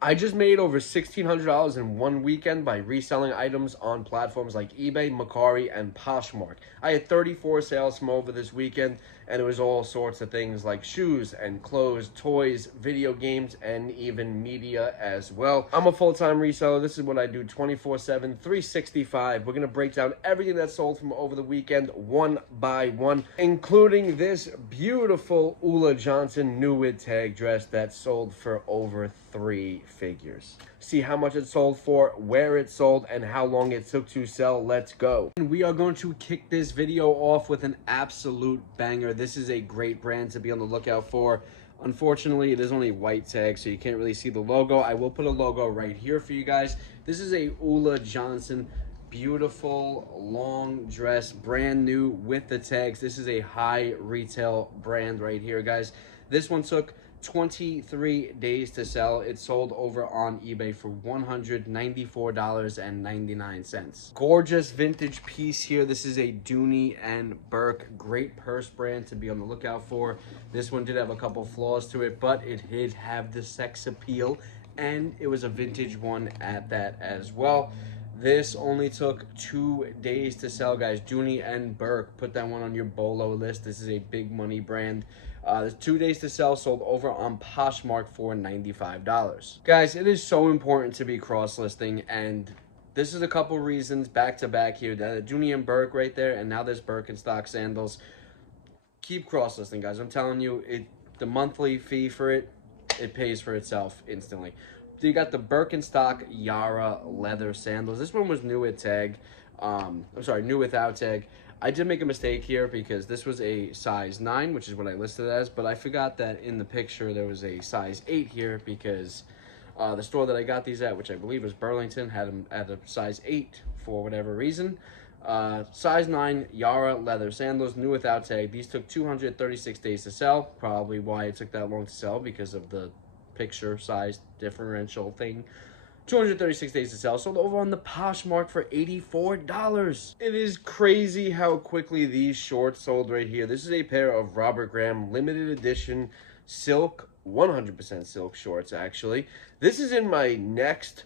I just made over $1,600 in one weekend by reselling items on platforms like eBay, Mercari, and Poshmark. I had 34 sales from over this weekend, and it was all sorts of things like shoes and clothes, toys, video games, and even media as well. I'm a full-time reseller. This is what I do 24/7, 365. We're going to break down everything that sold from over the weekend one by one, including this beautiful Ula Johnson new with tag dress that sold for over 3 figures. See how much it sold for, where it sold, and how long it took to sell. Let's go. And we are going to kick this video off with an absolute banger. This is a great brand to be on the lookout for. Unfortunately, it is only white tag, so you can't really see the logo. I will put a logo right here for you guys. This is a Ula Johnson beautiful long dress, brand new with the tags. This is a high retail brand right here, guys. This one took 23 days to sell. It sold over on eBay for $194.99. Gorgeous vintage piece here. This is a Dooney and Burke. Great purse brand to be on the lookout for. This one did have a couple flaws to it, but it did have the sex appeal, and it was a vintage one at that as well. This only took 2 days to sell, guys. Dooney and Burke. Put that one on your BOLO list. This is a big money brand. 2 days to sell, sold over on Poshmark for $95. Guys, it is so important to be cross-listing, and this is a couple reasons back to back here. Dooney and Burke right there, and now there's Birkenstock sandals. Keep cross-listing, guys. I'm telling you, the monthly fee for it pays for itself instantly. So you got the Birkenstock Yara leather sandals. This one was new with tag. I'm sorry, new without tag. I did make a mistake here because this was a size 9, which is what I listed as, but I forgot that in the picture there was a size 8 here because the store that I got these at, which I believe was Burlington, had them at a size 8 for whatever reason. Size 9 Yara leather sandals, new without tag. These took 236 days to sell. Probably why it took that long to sell, because of the picture size differential thing. 236 days to sell. Sold over on the Poshmark for $84. It is crazy how quickly these shorts sold right here. This is a pair of Robert Graham limited edition silk, 100% silk shorts, actually. This is in my next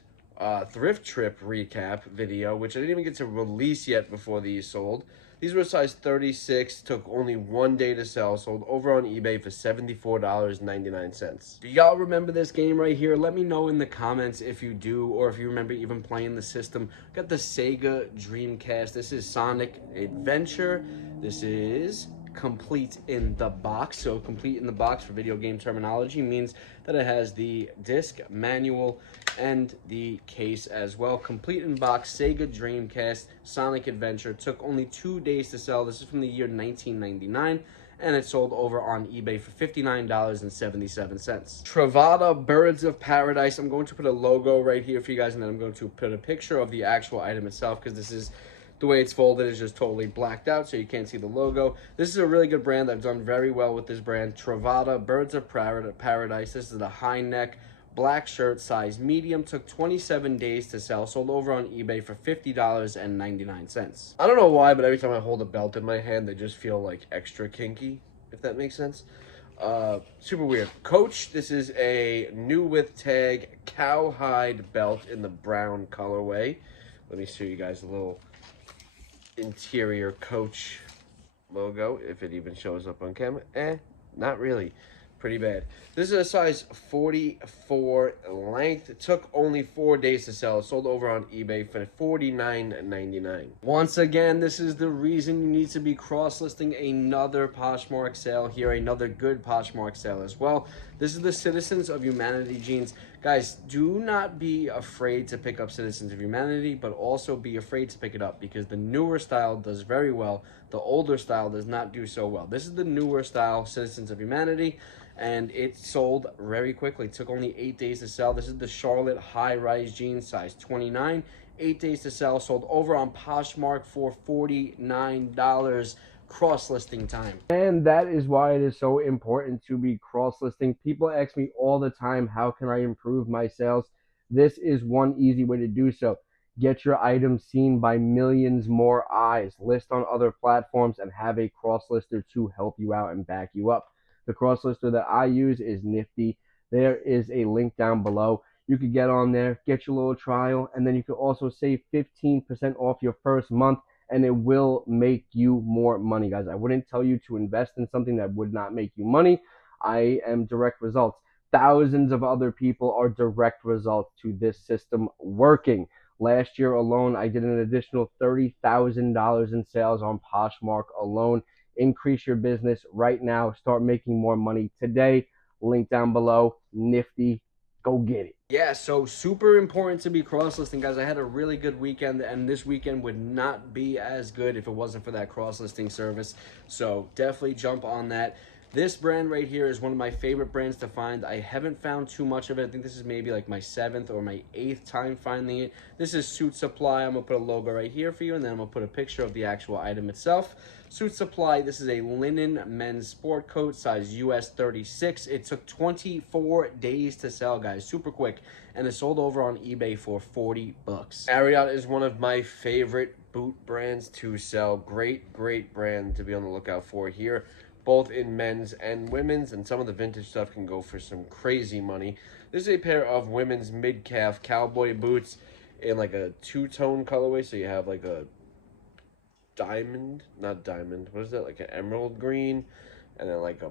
thrift trip recap video, which I didn't even get to release yet before these sold. These were size 36, took only 1 day to sell, sold over on eBay for $74.99. Do y'all remember this game right here? Let me know in the comments if you do, or if you remember even playing the system. Got the Sega Dreamcast. This is Sonic Adventure. This is complete in the box. So complete in the box for video game terminology means that it has the disc, manual, and the case as well. Complete in box, Sega Dreamcast, Sonic Adventure. Took only 2 days to sell. This is from the year 1999. And it sold over on eBay for $59.77. Travada Birds of Paradise. I'm going to put a logo right here for you guys, and then I'm going to put a picture of the actual item itself, because this is the way it's folded is just totally blacked out, so you can't see the logo. This is a really good brand. I've done very well with this brand. Travada Birds of Paradise. This is the high neck, black shirt, size medium. Took 27 days to sell. Sold over on eBay for $50.99. I don't know why, but every time I hold a belt in my hand, they just feel like extra kinky, if that makes sense. Super weird. Coach, this is a new with tag cowhide belt in the brown colorway. Let me show you guys a little interior Coach logo, if it even shows up on camera. Not really. Pretty bad. This is a size 44 length. It took only 4 days to sell. It sold over on eBay for $49.99. Once again, this is the reason you need to be cross-listing. Another Poshmark sale here. Another good Poshmark sale as well. This is the Citizens of Humanity jeans. Guys, do not be afraid to pick up Citizens of Humanity, but also be afraid to pick it up, because the newer style does very well. The older style does not do so well. This is the newer style, Citizens of Humanity, and it sold very quickly. It took only 8 days to sell. This is the Charlotte high-rise jeans, size 29. 8 days to sell. Sold over on Poshmark for $49. Cross-listing time. And that is why it is so important to be cross-listing. People ask me all the time, how can I improve my sales? This is one easy way to do so. Get your items seen by millions more eyes. List on other platforms and have a cross-lister to help you out and back you up. The cross-lister that I use is Nifty. There is a link down below. You could get on there, get your little trial, and then you could also save 15% off your first month, and it will make you more money, guys. I wouldn't tell you to invest in something that would not make you money. I am direct results. Thousands of other people are direct results to this system working. Last year alone, I did an additional $30,000 in sales on Poshmark alone. Increase your business right now. Start making more money today. Link down below. Nifty. Go get it. Yeah, so super important to be cross-listing, guys. I had a really good weekend, and this weekend would not be as good if it wasn't for that cross-listing service. So definitely jump on that. This brand right here is one of my favorite brands to find. I haven't found too much of it. I think this is maybe like my 7th or my 8th time finding it. This is Suit Supply. I'm going to put a logo right here for you, and then I'm going to put a picture of the actual item itself. Suit Supply, this is a linen men's sport coat, size US 36. It took 24 days to sell, guys. Super quick. And it sold over on eBay for 40 bucks. Ariat is one of my favorite boot brands to sell. Great brand to be on the lookout for here, both in men's and women's, and some of the vintage stuff can go for some crazy money. This is a pair of women's mid-calf cowboy boots in like a two-tone colorway, so you have like a not diamond, what is that, like an emerald green, and then like a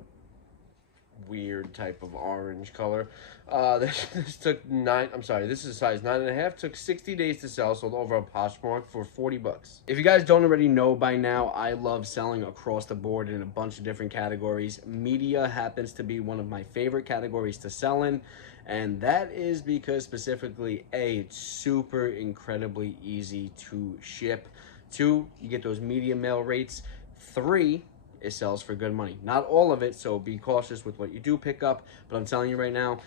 weird type of orange color. This took this is a size 9.5, took 60 days to sell, sold over on Poshmark for 40 bucks. If you guys don't already know by now, I love selling across the board in a bunch of different categories. Media happens to be one of my favorite categories to sell in, and that is because specifically, A, it's super incredibly easy to ship. 2, you get those media mail rates. 3, it sells for good money. Not all of it, so be cautious with what you do pick up, but I'm telling you right now,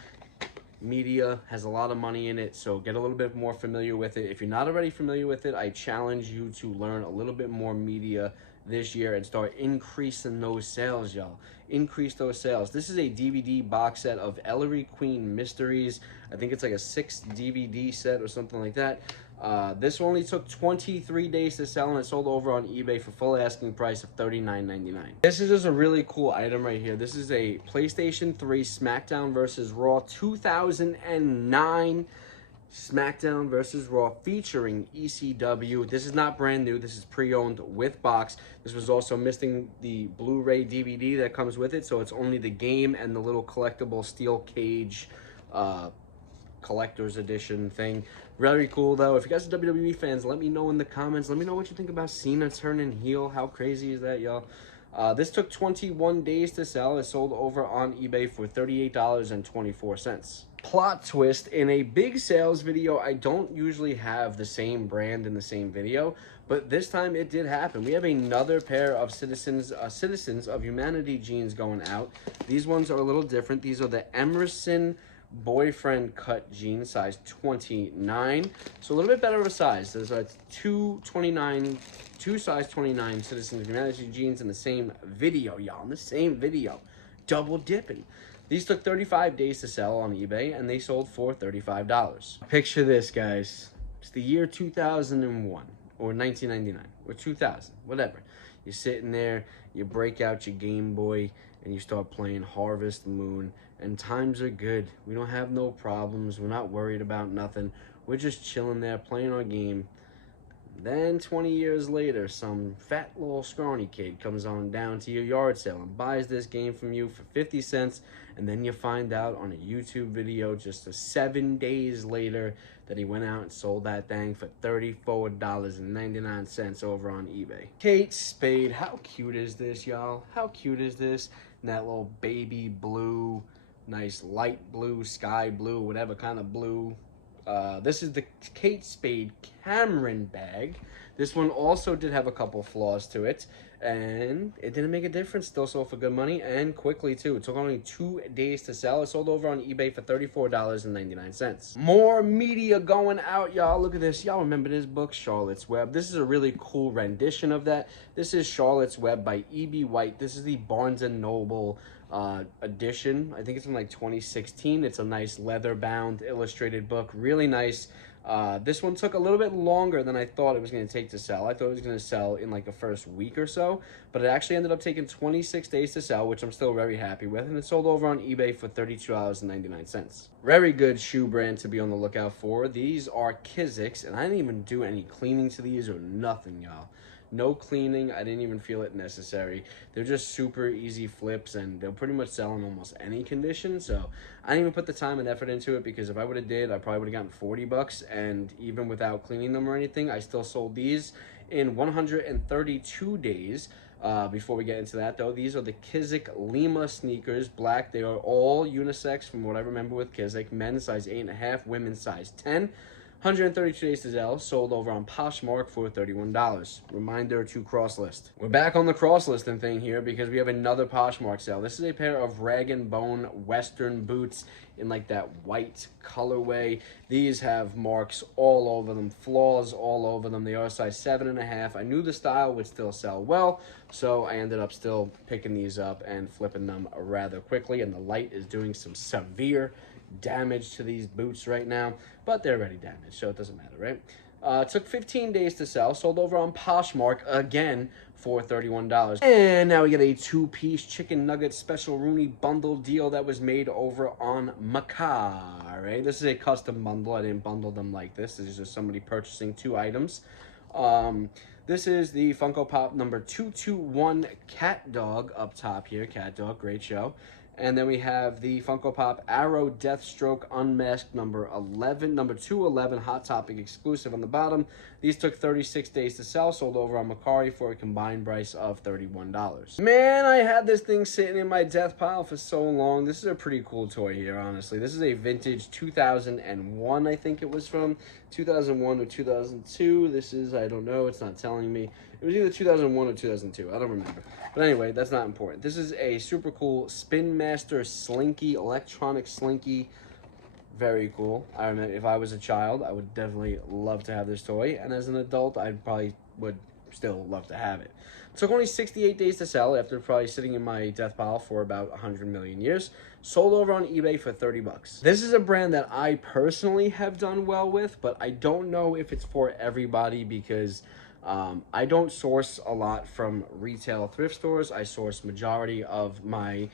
media has a lot of money in it, so get a little bit more familiar with it. If you're not already familiar with it, I challenge you to learn a little bit more media this year and start increasing those sales, y'all. Increase those sales. This is a DVD box set of Ellery Queen Mysteries. I think it's like a 6 DVD set or something like that. This only took 23 days to sell, and it sold over on eBay for full asking price of $39.99. This is just a really cool item right here. This is a PlayStation 3 SmackDown vs. Raw 2009 SmackDown vs. Raw featuring ECW. This is not brand new. This is pre-owned with box. This was also missing the Blu-ray DVD that comes with it, so it's only the game and the little collectible steel cage collector's edition thing. Very cool though. If you guys are WWE fans, let me know in the comments. Let me know what you think about Cena turning heel. How crazy is that, y'all? This took 21 days to sell. It sold over on eBay for $38.24. Plot twist, in a big sales video, I don't usually have the same brand in the same video, but this time it did happen. We have another pair of Citizens of Humanity jeans going out. These ones are a little different. These are the Emerson boyfriend cut jeans, size 29, so a little bit better of a size. There's two size 29 Citizens of Humanity jeans in the same video, y'all. In the same video, double dipping. These took 35 days to sell on eBay, and they sold for $35. Picture this, guys. It's the year 2001 or 1999 or 2000, whatever. You're sitting there, you break out your Game Boy, and you start playing Harvest Moon, and times are good. We don't have no problems. We're not worried about nothing. We're just chilling there playing our game. Then 20 years later, some fat little scrawny kid comes on down to your yard sale and buys this game from you for 50 cents, and then you find out on a YouTube video just 7 days later that he went out and sold that thing for $34.99 over on eBay. Kate Spade, how cute is this, y'all? How cute is this? And that little baby blue, nice light blue, sky blue, whatever kind of blue. This is the Kate Spade Cameron bag. This one also did have a couple flaws to it, and it didn't make a difference. Still sold for good money and quickly too. It took only 2 days to sell. It sold over on eBay for $34.99. More media going out, y'all. Look at this. Y'all remember this book, Charlotte's Web? This is a really cool rendition of that. This is Charlotte's Web by E.B. White. This is the Barnes & Noble edition. I think it's from like 2016. It's a nice leather-bound illustrated book, really nice. This one took a little bit longer than I thought it was going to take to sell. I thought it was going to sell in like the first week or so, but it actually ended up taking 26 days to sell, which I'm still very happy with, and it sold over on eBay for $32.99. Very good shoe brand to be on the lookout for. These are Kizik's, and I didn't even do any cleaning to these or nothing, y'all. No cleaning. I didn't even feel it necessary. They're just super easy flips, and they'll pretty much sell in almost any condition. So I didn't even put the time and effort into it, because if I would have did, I probably would have gotten 40 bucks. And even without cleaning them or anything, I still sold these in 132 days. Before we get into that, though, these are the Kizik Lima sneakers, black. They are all unisex from what I remember with Kizik. Men's size 8.5, women's size 10. 132 days to sell, sold over on Poshmark for $31. Reminder to cross list. We're back on the cross listing thing here because we have another Poshmark sale. This is a pair of rag and bone Western boots in like that white colorway. These have marks all over them, flaws all over them. They are size 7.5. I knew the style would still sell well, so I ended up still picking these up and flipping them rather quickly. And the light is doing some severe damage to these boots right now, but they're already damaged, so it doesn't matter, right? It took 15 days to sell, sold over on Poshmark again for $31. And now we get a two-piece chicken nugget special Rooney bundle deal that was made over on Mercari. This is a custom bundle. I didn't bundle them like this. This is just somebody purchasing two items. This is the Funko Pop number 221 Cat Dog up top here. Cat Dog, great show. And then we have the Funko Pop Arrow Deathstroke Unmasked number 211 Hot Topic exclusive on the bottom. These took 36 days to sell, sold over on Mercari for a combined price of $31. Man, I had this thing sitting in my death pile for so long. This is a pretty cool toy here, honestly. This is a vintage 2001, I think it was from. 2001 or 2002. This is, I don't know, it's not telling me. It was either 2001 or 2002. I don't remember. But anyway, that's not important. This is a super cool Spin Master Slinky, electronic Slinky. Very cool. I remember if I was a child, I would definitely love to have this toy. And as an adult, I probably would still love to have it. It took only 68 days to sell after probably sitting in my death pile for about 100 million years. Sold over on eBay for 30 bucks. This is a brand that I personally have done well with, but I don't know if it's for everybody because I don't source a lot from retail thrift stores. I source majority of my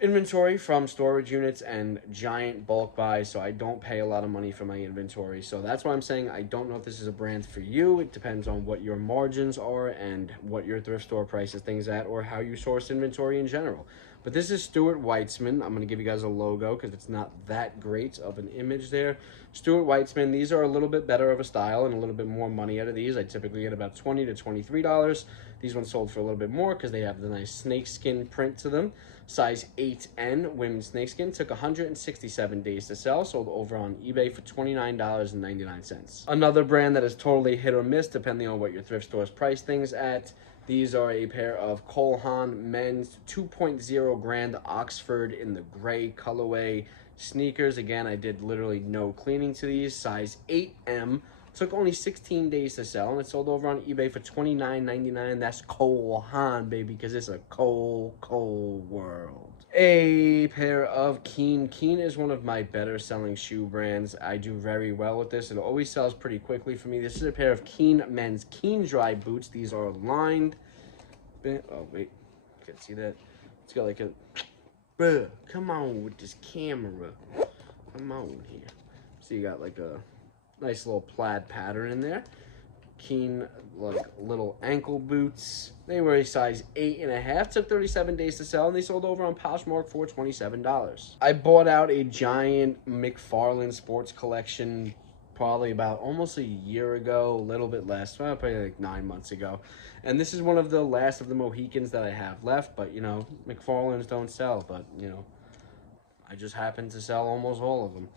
inventory from storage units and giant bulk buys, so I don't pay a lot of money for my inventory. So that's why I'm saying I don't know if this is a brand for you. It depends on what your margins are and what your thrift store prices things at, or how you source inventory in general. But this is Stuart Weitzman. I'm going to give you guys a logo because it's not that great of an image there. Stuart Weitzman, these are a little bit better of a style and a little bit more money out of these. I typically get about $20 to $23. These ones sold for a little bit more because they have the nice snakeskin print to them. Size 8N women's snakeskin. Took 167 days to sell. Sold over on eBay for $29.99. Another brand that is totally hit or miss depending on what your thrift stores price things at. These are a pair of Cole Haan men's 2.0 Grand Oxford in the gray colorway sneakers. Again, I did literally no cleaning to these. Size 8M. Took only 16 days to sell, and it sold over on eBay for $29.99. That's Cole Haan, baby, because it's a cold world. A pair of Keen. Keen is one of my better selling shoe brands. I do very well with this. It always sells pretty quickly for me. This is a pair of Keen men's Keen dry boots. These are lined. Oh, wait. Can't see that. It's got like a... Bruh, come on with this camera. Come on here. So you got like a nice little plaid pattern in there. Keen, like little ankle boots. They were a size 8.5. Took 37 days to sell, and they sold over on Poshmark for $27. I bought out a giant McFarlane sports collection probably about almost a year ago, a little bit less, probably like 9 months ago. And this is one of the last of the Mohicans that I have left, but you know, McFarlane's don't sell, but you know, I just happen to sell almost all of them.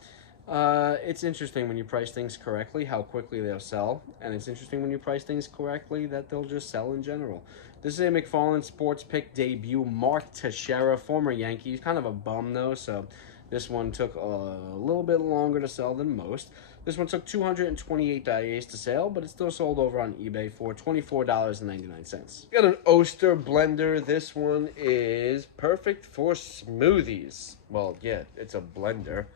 It's interesting when you price things correctly, how quickly they'll sell. And it's interesting when you price things correctly that they'll just sell in general. This is a McFarlane Sports Pick debut, Mark Teixeira, former Yankee. He's kind of a bum though, so This one took a little bit longer to sell than most. This one took 228 days to sell, but it still sold over on eBay for $24.99. Got an Oster blender. This one is perfect for smoothies. Well, yeah, it's a blender.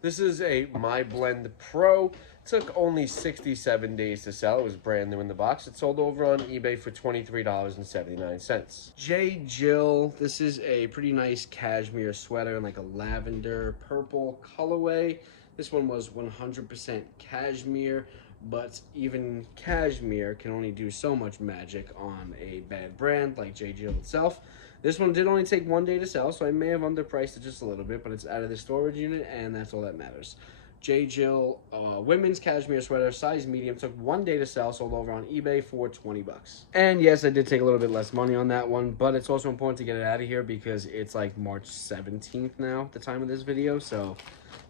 This is a My Blend Pro. Took only 67 days to sell. It was brand new in the box. It sold over on eBay for $23.79. J. Jill. This is a pretty nice cashmere sweater in like a lavender purple colorway. This one was 100% cashmere, but even cashmere can only do so much magic on a bad brand like J. Jill itself. This one did only take 1 day to sell, so I may have underpriced it just a little bit, but it's out of the storage unit, and that's all that matters. J. Jill women's cashmere sweater, size medium, took 1 day to sell, sold over on eBay for 20 bucks. And yes, I did take a little bit less money on that one, but it's also important to get it out of here because it's like March 17th now at the time of this video, so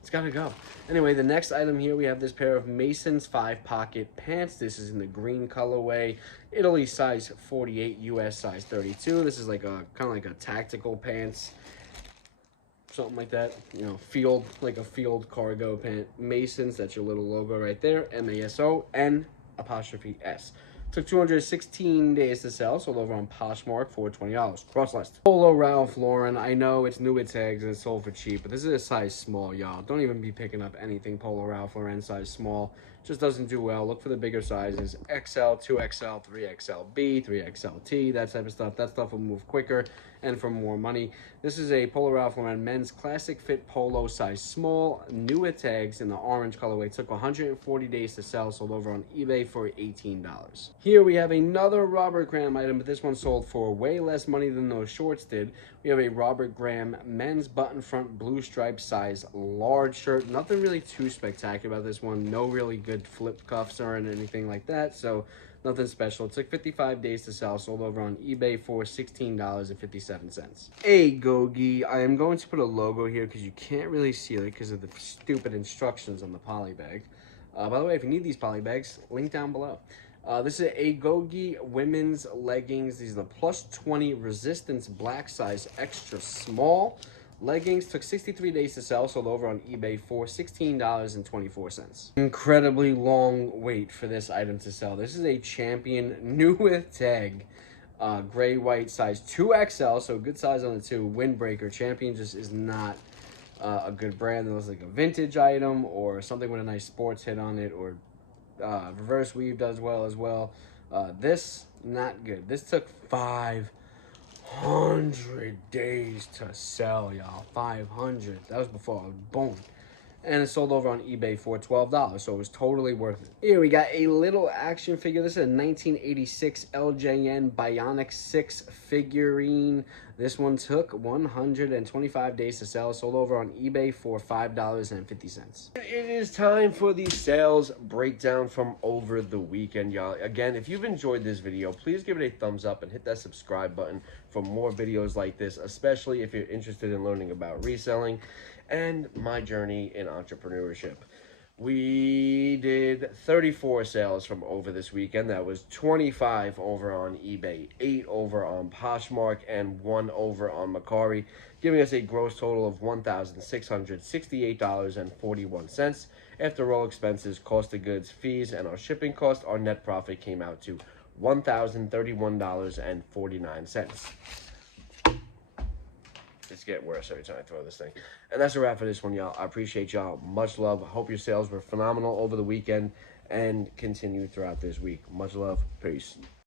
it's gotta go. Anyway, the next item here, we have this pair of Mason's 5-pocket pants. This is in the green colorway, Italy size 48, US size 32. This is like a kind of like a tactical pants, something like that, you know, like a field cargo pant. Mason's, that's your little logo right there, MASON''S. Took 216 days to sell, sold over on Poshmark for $20. Cross list. Polo Ralph Lauren. I know it's new with tags and it's sold for cheap, but this is a size small, y'all. Don't even be picking up anything Polo Ralph Lauren size small. Just doesn't do well. Look for the bigger sizes. XL, 2XL, 3XLB, 3XLT, that type of stuff. That stuff will move quicker and for more money. This is a Polo Ralph Lauren men's classic fit polo size small, new with tags in the orange colorway. Took 140 days to sell, sold over on eBay for $18. Here we have another Robert Graham item, but this one sold for way less money than those shorts did. We have a Robert Graham men's button front blue stripe size large shirt. Nothing really too spectacular about this one. No really good flip cuffs or anything like that, so nothing special. It took 55 days to sell, sold over on eBay for $16.57. Hey, Gogi, I am going to put a logo here because you can't really see it because of the stupid instructions on the poly bag. By the way, if you need these poly bags, link down below. This is a Gogi women's leggings. These are the plus 20 resistance black size extra small. Leggings took 63 days to sell, sold over on eBay for $16.24. Incredibly long wait for this item to sell. This is a Champion new with tag, gray white size 2XL, so good size on the 2. Windbreaker. Champion just is not a good brand. It looks like a vintage item or something with a nice sports hit on it, or reverse weave does well as well. This, not good. This took 500 days to sell, y'all. 500. That was before I was born. And it sold over on eBay for $12, so it was totally worth it. Here we got a little action figure. This is a 1986 LJN Bionic 6 figurine. This one took 125 days to sell, sold over on eBay for $5.50. It is time for the sales breakdown from over the weekend, y'all. Again, if you've enjoyed this video, please give it a thumbs up and hit that subscribe button for more videos like this, especially if you're interested in learning about reselling and my journey in entrepreneurship. We did 34 sales from over this weekend. That was 25 over on eBay, 8 over on Poshmark, and 1 over on Mercari, giving us a gross total of $1,668.41. After all expenses, cost of goods, fees, and our shipping cost, our net profit came out to $1,031.49. It's getting worse every time I throw this thing. And that's a wrap for this one, y'all. I appreciate y'all. Much love. I hope your sales were phenomenal over the weekend and continue throughout this week. Much love. Peace.